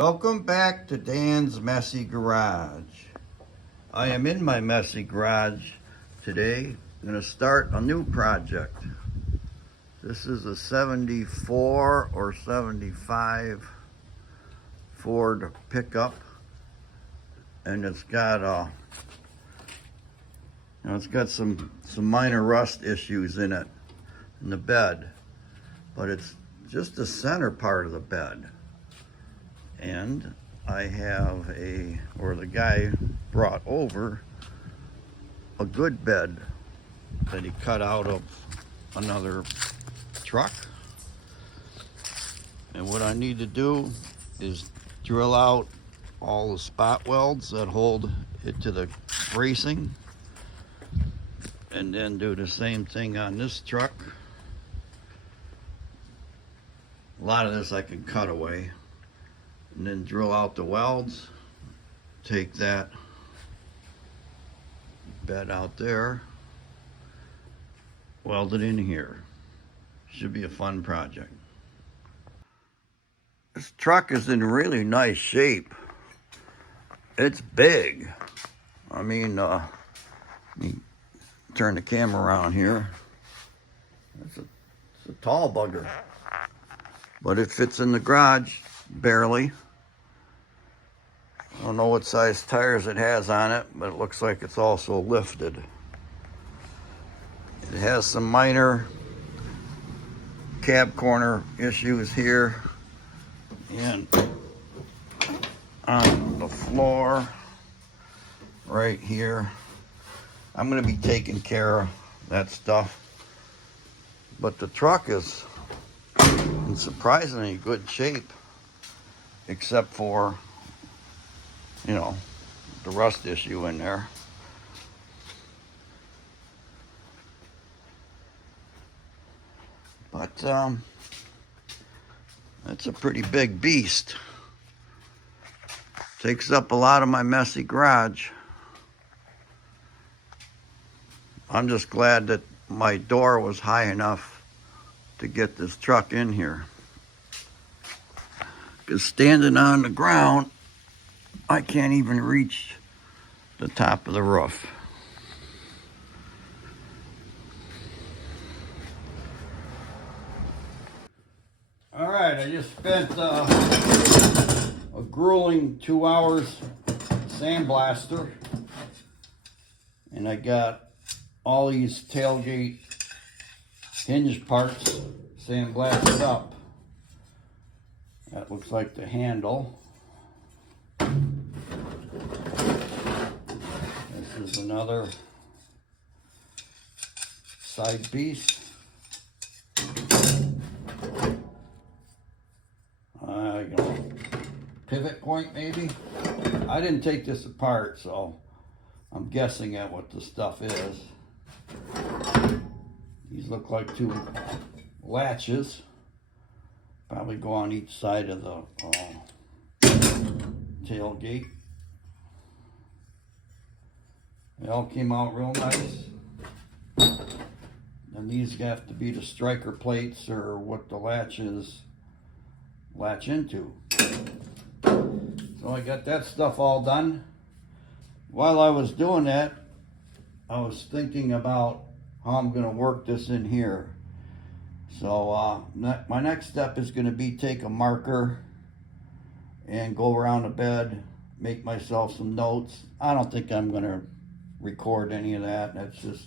Welcome back to Dan's Messy Garage. I am in my messy garage today. I'm going to start a new project. This is a 74 or 75 Ford pickup, and it's got it's got some minor rust issues in it, in the bed, but it's just the center part of the bed. And I have the guy brought over a good bed that he cut out of another truck. And what I need to do is drill out all the spot welds that hold it to the bracing, and then do the same thing on this truck. A lot of this I can cut away. And then drill out the welds, take that bed out there, weld it in here. Should be a fun project. This truck is in really nice shape. It's big. I mean, let me turn the camera around here. It's a tall bugger, but it fits in the garage barely. I don't know what size tires it has on it, but it looks like it's also lifted. It has some minor cab corner issues here and on the floor right here. I'm going to be taking care of that stuff, but the truck is in surprisingly good shape, except for, you know, the rust issue in there. But that's a pretty big beast. Takes up a lot of my messy garage. I'm just glad that my door was high enough to get this truck in here. Because standing on the ground, I can't even reach the top of the roof. All right, I just spent a grueling 2 hours sandblaster, and I got all these tailgate hinge parts sandblasted up. That looks like the handle. This is another side piece. Pivot point maybe. I didn't take this apart, so I'm guessing at what the stuff is. These look like two latches. Probably go on each side of the tailgate. They all came out real nice. And these have to be the striker plates, or what the latches latch into. So I got that stuff all done. While I was doing that, I was thinking about how I'm going to work this in here. So my next step is going to be take a marker and go around the bed, make myself some notes. I don't think I'm going to record any of that. That's just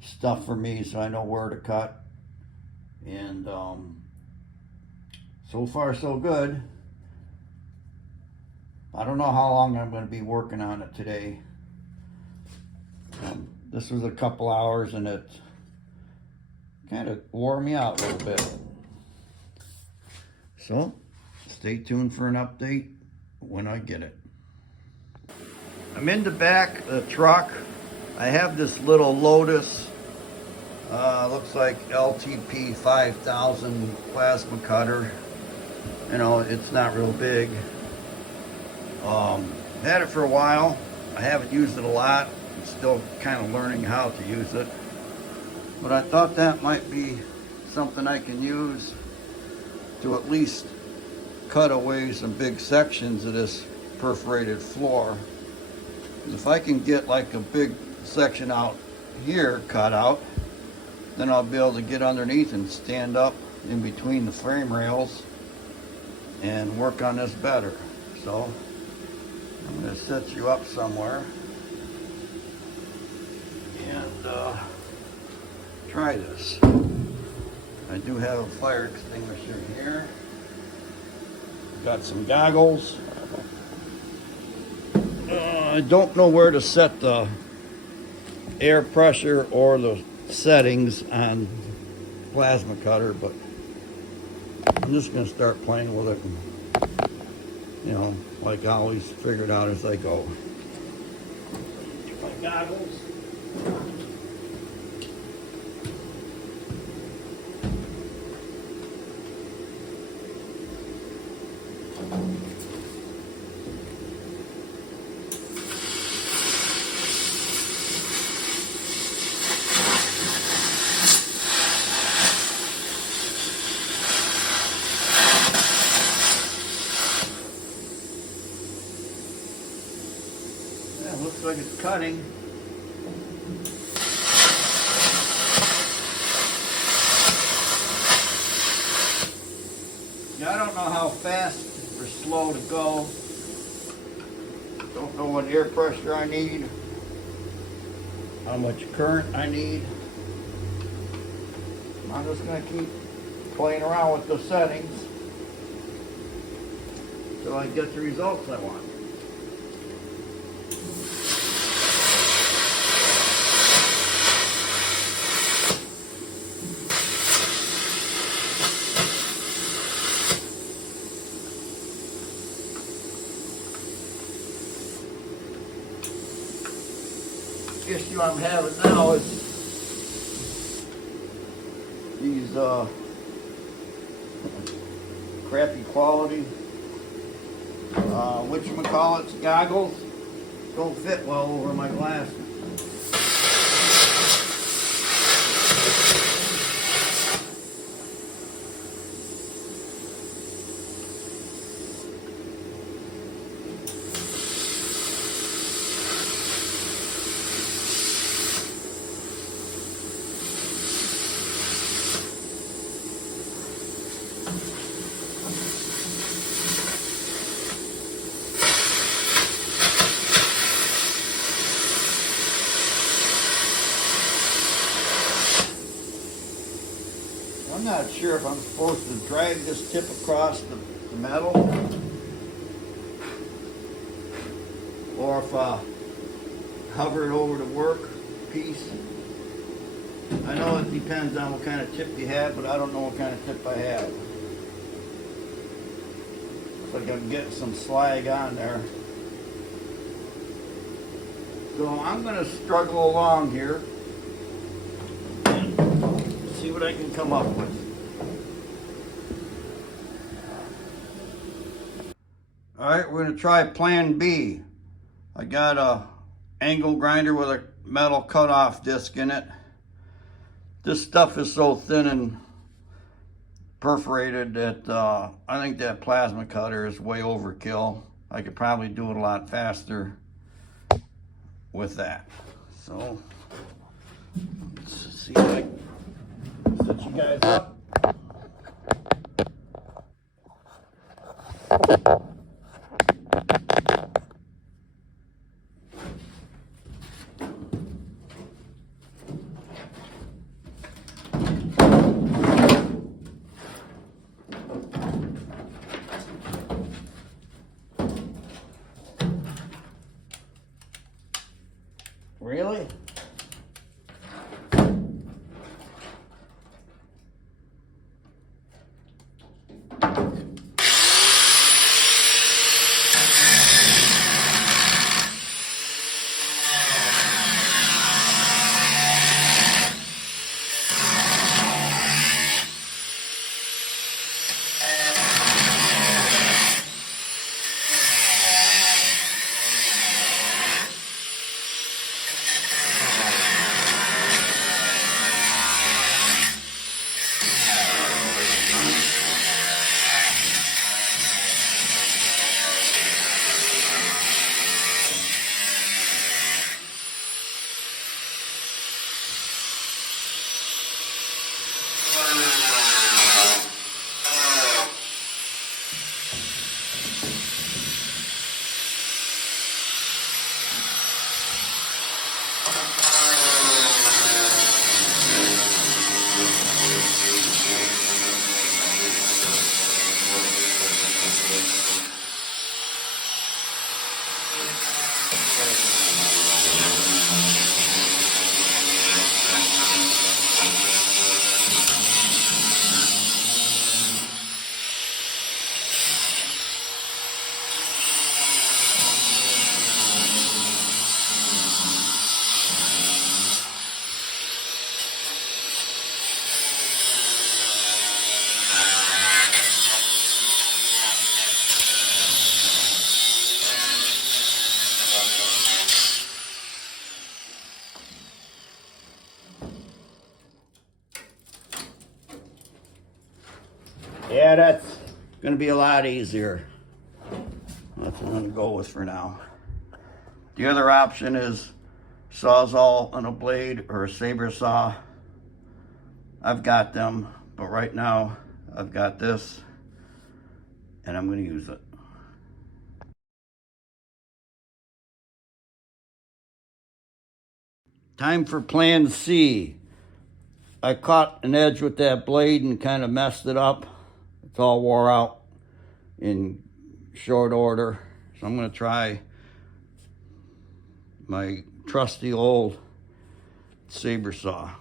stuff for me, so I know where to cut. And so far so good. I don't know how long I'm going to be working on it today. This was a couple hours, and it kind of wore me out a little bit. So stay tuned for an update when I get it. I'm in the back of the truck. I have this little Lotus, looks like LTP 5000 plasma cutter. You know, it's not real big. Had it for a while. I haven't used it a lot. I'm still kind of learning how to use it. But I thought that might be something I can use to at least cut away some big sections of this perforated floor. If I can get like a big section out here cut out, then I'll be able to get underneath and stand up in between the frame rails and work on this better. So I'm going to set you up somewhere and try this. I do have a fire extinguisher here. Got some goggles. I don't know where to set the air pressure or the settings on plasma cutter, but I'm just going to start playing with it and, you know, like I always figure it out as I go. Get my goggles. Looks like it's cutting. Now, I don't know how fast or slow to go. Don't know what air pressure I need, how much current I need. I'm just going to keep playing around with the settings until I get the results I want. Issue I'm having now is these crappy quality whatchamacallits goggles don't fit well over my glasses. I'm not sure if I'm supposed to drag this tip across the metal or if I hover it over the work piece. I know it depends on what kind of tip you have, but I don't know what kind of tip I have. Looks like I'm getting some slag on there. So I'm going to struggle along here. See what I can come up with. Alright, we're going to try plan B. I got a angle grinder with a metal cutoff disc in it. This stuff is so thin and perforated that I think that plasma cutter is way overkill. I could probably do it a lot faster with that. So, let's see if I can set you guys up. Really? Yeah, that's gonna be a lot easier. That's what I'm gonna go with for now. The other option is Sawzall on a blade or a saber saw. I've got them, but right now I've got this and I'm gonna use it. Time for plan C. I caught an edge with that blade and kind of messed it up. It's all wore out in short order. So I'm gonna try my trusty old saber saw.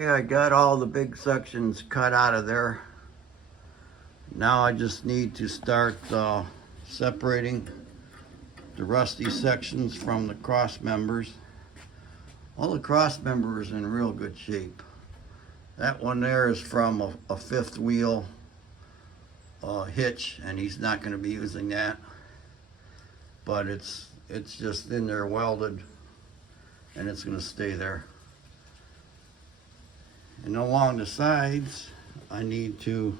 Okay, I got all the big sections cut out of there. Now I just need to start separating the rusty sections from the cross members. All the cross members in real good shape. That one there is from a fifth wheel hitch, and he's not going to be using that. But it's just in there welded, and it's going to stay there. And along the sides, I need to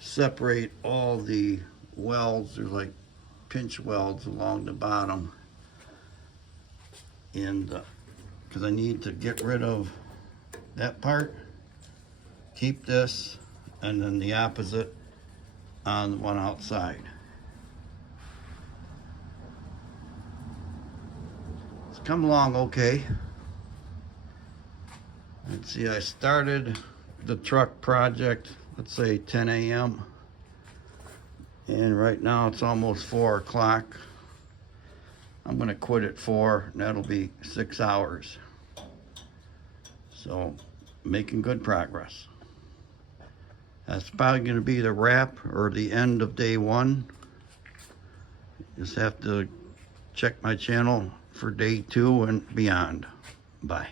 separate all the welds. There's like pinch welds along the bottom, and because I need to get rid of that part, keep this, and then the opposite on the one outside. It's come along okay. Let's see, I started the truck project, let's say 10 a.m. and right now it's almost 4 o'clock. I'm gonna quit at 4, and that'll be 6 hours. So, making good progress. That's probably gonna be the wrap or the end of day 1. Just have to check my channel for day 2 and beyond. Bye.